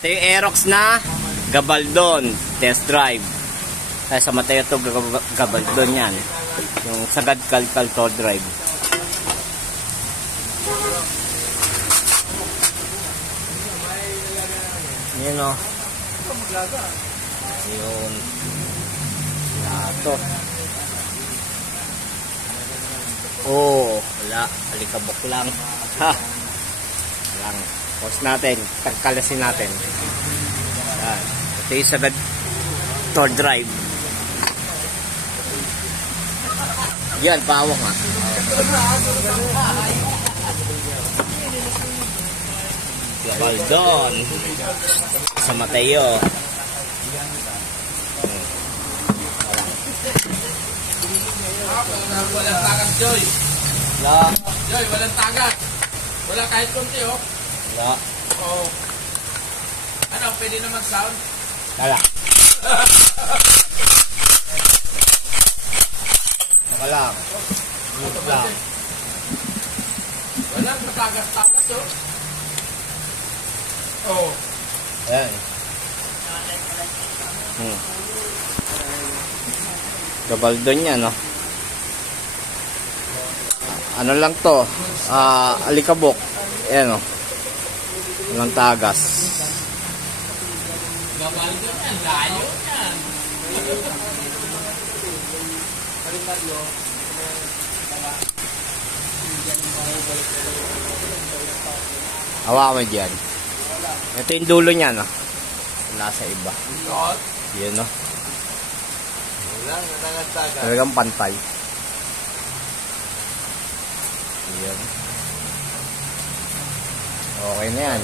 Ito yung Aerox na Gabaldon test drive. Kaya sa Mateo ito Gabaldon yan. Yung Sagad Kalkal toll drive. Yan o. Yun. Lato. Oh, wala. Alikabok lang. Ha. Lang. Pause natin. Tagkalasin natin. Yan. Ito yung Sagad toll drive. Yan, pawak nga. Gabaldon sa Mateo. Walang tagat, Joy. Wala. Joy, walang tagat. Wala kahit konti, oh. Wala. Oo. Ano, pwede naman sound? Wala. Wala. Wala. Walang tagat-tagat, oh. Oo. Ayan. Gabaldon yan, no? Ano lang to? Alikabok. Ayan, no? Walang tagas. Gabaldon yan, layo yan. Hawa mo dyan. Ito yung dulo niya, no? Nasa iba. Yan, no? Walang tagat-tagat. Talagang pantay. Yan. Okay na yan.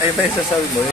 Ay, may sasabi mo.